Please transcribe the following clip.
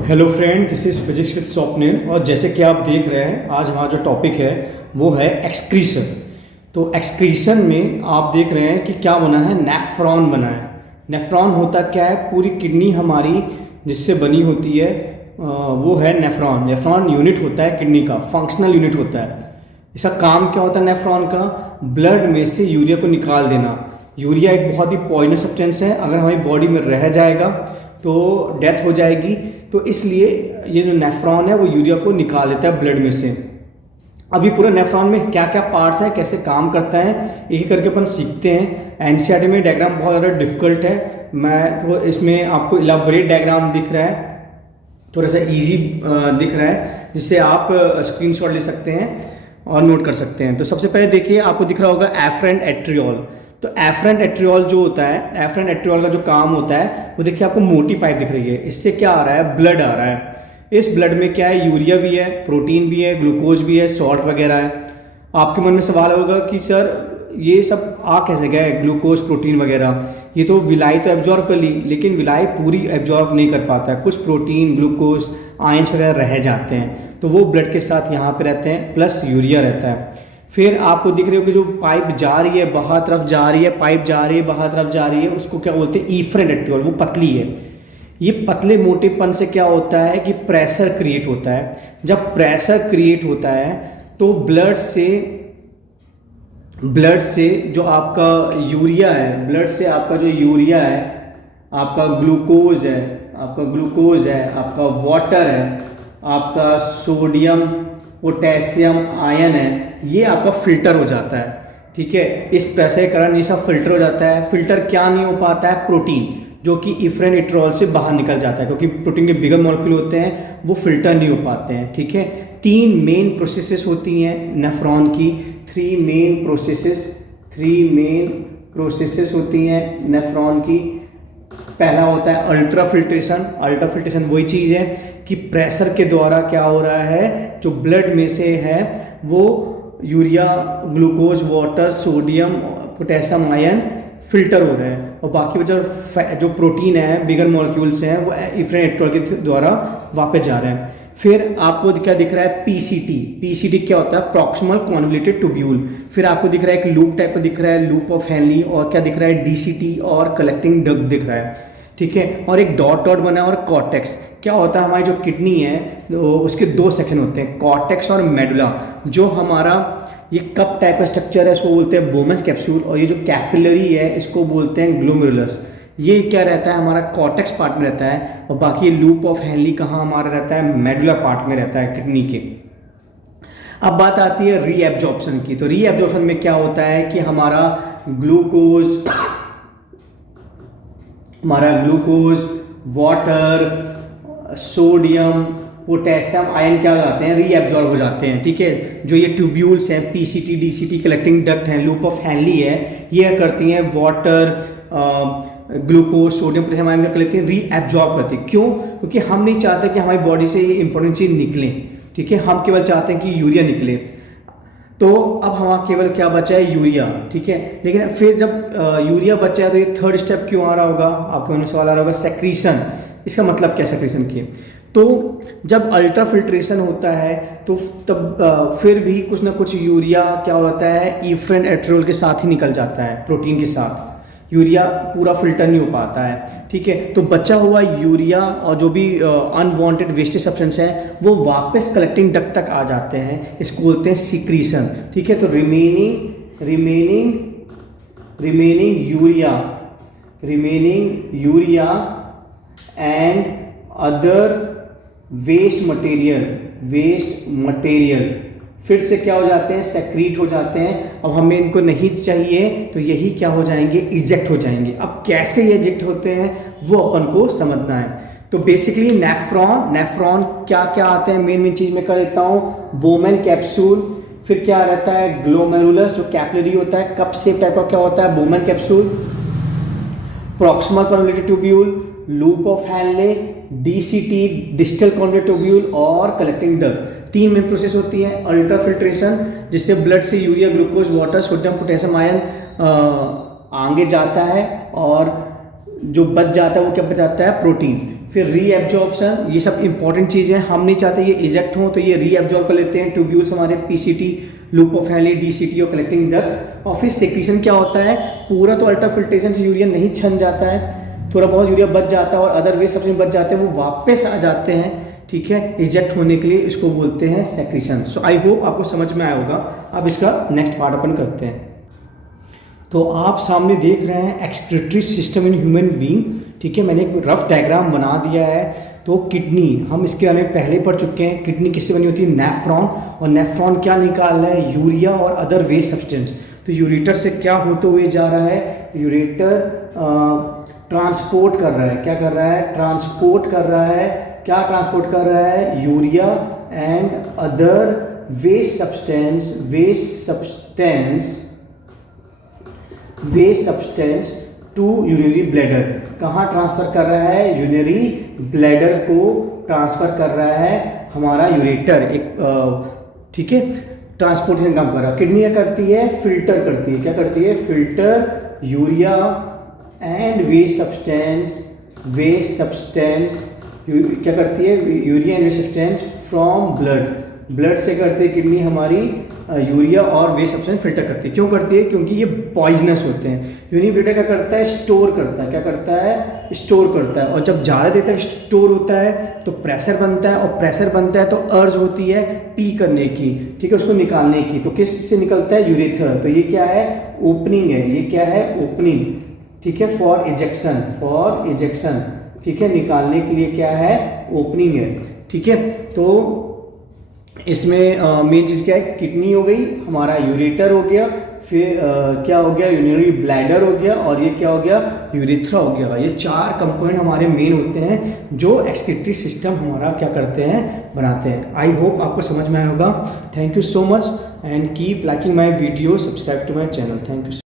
Hello friend, this is physics with Swapnil. और जैसे कि आप देख रहे हैं, आज हमारा जो टॉपिक है वो है एक्सक्रीशन। तो एक्सक्रीशन में आप देख रहे हैं कि क्या बना है, नेफ्रॉन बना है। नेफ्रॉन होता क्या है, पूरी किडनी हमारी जिससे बनी होती है वो है नेफ्रॉन। नेफ्रॉन यूनिट होता है किडनी का, फंक्शनल यूनिट होता है। इसका काम क्या होता है नेफ्रॉन का, ब्लड में से यूरिया को निकाल देना। यूरिया एक बहुत ही पॉइजनस सब्सटेंस है, अगर हमारी बॉडी में रह जाएगा तो डेथ हो जाएगी। तो इसलिए ये जो नेफ्रॉन है वो यूरिया को निकाल देता है ब्लड में से। अभी पूरा नेफ्रॉन में क्या क्या पार्ट्स हैं, कैसे काम करता है, एक करके अपन सीखते हैं। एनसीईआरटी में डायग्राम बहुत ज़्यादा डिफिकल्ट है, मैं तो इसमें आपको इलाबोरेट डायग्राम दिख रहा है, थोड़ा सा इजी दिख रहा है, जिससे आप स्क्रीनशॉट ले सकते हैं और नोट कर सकते हैं। तो सबसे पहले देखिए, आपको दिख रहा होगा एफरेंट एट्रियोल। तो एफरेंट एट्रियोल जो होता है, एफरेंट एट्रियोल का जो काम होता है वो देखिए, आपको मोटी पाइप दिख रही है, इससे क्या आ रहा है, ब्लड आ रहा है। इस ब्लड में क्या है, यूरिया भी है, प्रोटीन भी है, ग्लूकोज भी है, सॉल्ट वगैरह है। आपके मन में सवाल होगा कि सर ये सब आ कैसे गए, ग्लूकोज प्रोटीन वगैरह, ये तो विलाई तो एब्जॉर्व कर ली, लेकिन विलाई पूरी एब्जॉर्व नहीं कर पाता है। कुछ प्रोटीन, ग्लूकोज, आयंस वगैरह रह जाते हैं, तो वो ब्लड के साथ यहाँ पे रहते हैं, प्लस यूरिया रहता है। फिर आपको दिख रहे हो कि जो पाइप जा रही है बाहर तरफ जा रही है, पाइप जा रही है बाहर तरफ जा रही है, उसको क्या बोलते हैं, इफरेंट एट्रियोल। वो पतली है। ये पतले मोटेपन से क्या होता है कि प्रेशर क्रिएट होता है। जब प्रेशर क्रिएट होता है तो ब्लड से जो आपका यूरिया है, ब्लड से आपका जो यूरिया है, आपका ग्लूकोज है, आपका वाटर है, आपका सोडियम, पोटेशियम, आयन है, ये आपका फिल्टर हो जाता है। ठीक है, इस प्रेशर के कारण ये सब फिल्टर हो जाता है। फिल्टर क्या नहीं हो पाता है, प्रोटीन, जो कि इफ्रेन एट्रियोल से बाहर निकल जाता है, क्योंकि प्रोटीन के बिगर मॉलिक्यूल होते हैं, वो फिल्टर नहीं हो पाते हैं। ठीक है, तीन मेन प्रोसेसेस होती हैं नेफ्रॉन की, थ्री मेन प्रोसेसेस होती हैं नेफ्रॉन की। पहला होता है अल्ट्रा फिल्ट्रेशन। अल्ट्रा फिल्ट्रेशन वही चीज़ है कि प्रेशर के द्वारा क्या हो रहा है, जो ब्लड में से है वो urea, glucose, water, sodium, potassium, ion filter हो रहे हैं, और बाकी बचा जो प्रोटीन है, बिगर मॉलिक्यूल्स हैं, वो इफ्रेन एट्रियोल के द्वारा वापस जा रहे हैं। फिर आपको क्या दिख रहा है, पीसीटी। पीसीटी क्या होता है, प्रॉक्सिमल कॉन्वोल्यूटेड ट्यूब्यूल। फिर आपको दिख रहा है एक लूप टाइप का दिख रहा है, लूप ऑफ हेनली, और क्या दिख रहा है, डीसीटी और कलेक्टिंग डक्ट दिख रहा है। ठीक है, और एक डॉट डॉट बना है, और कॉर्टेक्स। क्या होता है, हमारी जो किडनी है तो उसके दो सेक्शन होते हैं, कॉर्टेक्स और मेडुला। जो हमारा ये कप टाइप का स्ट्रक्चर है, इसको बोलते हैं बोमस कैप्सूल, और ये जो कैपिलरी है इसको बोलते हैं ग्लोमेरुलस। ये क्या रहता है, हमारा कॉर्टेक्स पार्ट में रहता है, और बाकी ये लूप ऑफ हेनली कहाँ हमारा रहता है, मेडुला पार्ट में रहता है किडनी के। अब बात आती है रीएब्जॉर्प्शन की। तो रीएब्जॉर्प्शन में क्या होता है कि हमारा glucose, water, sodium, potassium, ion क्या हो जाते हैं, रीएब्जॉर्ब हो जाते हैं। ठीक है, जो ये ट्यूब्यूल्स हैं, पीसीटी, डीसीटी, कलेक्टिंग डक्ट हैं, लूप ऑफ हेनली है, ये करती हैं water, glucose, sodium, potassium, ion क्या करती हैं, रीएब्जॉर्ब करती हैं। क्यों? क्योंकि हम नहीं चाहते कि हमारी बॉडी से ये इंपॉर्टेंट चीज़ निकले। ठीक है, हम केवल चाहते हैं कि यूरिया निकले। तो अब हमारा केवल क्या बचा है, यूरिया। ठीक है, लेकिन फिर जब यूरिया बचा है तो ये थर्ड स्टेप क्यों आ रहा होगा, आपके मन में सवाल आ रहा होगा, सेक्रीशन। इसका मतलब क्या सेक्रीशन की? तो जब अल्ट्रा फिल्ट्रेशन होता है तो तब फिर भी कुछ ना कुछ यूरिया क्या होता है, इफ्रेन एट्रियोल के साथ ही निकल जाता है, प्रोटीन के साथ। यूरिया पूरा फिल्टर नहीं हो पाता है। ठीक है, तो बचा हुआ यूरिया और जो भी अनवांटेड वेस्टेज सब्सटेंस है वो वापस कलेक्टिंग डक्ट तक आ जाते हैं, इसको बोलते हैं सिक्रीशन। ठीक है, तो remaining urea and other waste material फिर से क्या हो जाते हैं, सेक्रीट हो जाते हैं। अब हमें इनको नहीं चाहिए तो यही क्या हो जाएंगे, इजेक्ट हो जाएंगे। अब कैसे ये इजेक्ट होते हैं वो अपन को समझना है। तो बेसिकली नेफ्रॉन क्या क्या आते हैं, मेन चीज में कर देता हूँ, बोमेन कैप्सूल, फिर क्या रहता है, ग्लोमेरुलस, जो कैपिलरी होता है, कप शेप टाइप का क्या होता है, Bowman capsule, proximal convoluted tubule, loop of Henle, DCT, distal convoluted tubule, और कलेक्टिंग डक्ट। तीन मेन प्रोसेस होती है, अल्ट्रा फिल्ट्रेशन, जिससे ब्लड से urea, glucose, water, sodium, potassium, ion आगे जाता है, और जो बच जाता है वो क्या बचाता है, प्रोटीन। फिर रीएब्जॉर्प्शन, ये सब इंपॉर्टेंट चीज़ें हैं। हम नहीं चाहते ये इजेक्ट हो, तो ये रीएब्जॉर्ब कर लेते हैं ट्यूब्यूल्स हमारे, PCT, loop of Henle, DCT और कलेक्टिंग डक्ट। और फिर सेक्रीशन क्या होता है, पूरा तो अल्ट्राफिल्ट्रेशन से यूरिया नहीं छन जाता है, थोड़ा बहुत यूरिया बच जाता है और अदर वेस्ट सब्सटेंस बच जाते हैं, वो वापस आ जाते हैं, ठीक है, इजेक्ट होने के लिए। इसको बोलते हैं सेक्रीशन। सो आई होप आपको समझ में आया होगा। अब इसका नेक्स्ट पार्ट अपन करते हैं। तो आप सामने देख रहे हैं excretory system in human being, ठीक है। मैंने एक रफ डायग्राम बना दिया है। तो किडनी, हम इसके बारे में पहले पढ़ चुके हैं। किडनी किससे बनी होती है, नेफ्रॉन। और नेफ्रॉन क्या निकाल रहा है, यूरिया और अदर वेस्ट सब्सटेंस। तो यूरेटर से क्या होते हुए जा रहा है, यूरेटर ट्रांसपोर्ट कर रहा है, क्या कर रहा है, ट्रांसपोर्ट कर रहा है, क्या ट्रांसपोर्ट कर रहा है, urea and other waste substance to urinary bladder. कहाँ ट्रांसफर कर रहा है, यूरिनरी ब्लैडर को ट्रांसफर कर रहा है हमारा यूरेटर, एक ठीक है, ट्रांसपोर्टेशन काम कर रहा है। किडनी क्या करती है, फिल्टर करती है, क्या करती है, filter urea and waste substance क्या करती है, urea and waste substance from blood से करती है किडनी हमारी यूरिया और वेस्ट सब्सटेंस फिल्टर करती है। क्यों करती है, क्योंकि ये पॉइजनस होते हैं। यूरिनरी ब्लैडर क्या करता है, स्टोर करता है, क्या करता है, स्टोर करता है। और जब ज़्यादा देर तक स्टोर होता है तो प्रेशर बनता है, और प्रेशर बनता है तो अर्ज होती है पी करने की, ठीक है, उसको निकालने की। तो किस से निकलता है, यूरेथर। तो ये क्या है, ओपनिंग है, ये क्या है, ओपनिंग, ठीक है, फॉर इजेक्शन, ठीक है, निकालने के लिए क्या है, ओपनिंग है, ठीक है। तो इसमें मेन चीज़ क्या है, किडनी हो गई, हमारा यूरेटर हो गया, फिर क्या हो गया, यूरिनरी ब्लैडर हो गया, और ये क्या हो गया, यूरेथ्रा हो गया। ये 4 कंपोनेंट हमारे मेन होते हैं जो एक्सक्रीटरी सिस्टम हमारा क्या करते हैं, बनाते हैं। आई होप आपको समझ में आया होगा। Thank you so much and keep liking my video, subscribe to my channel. Thank you.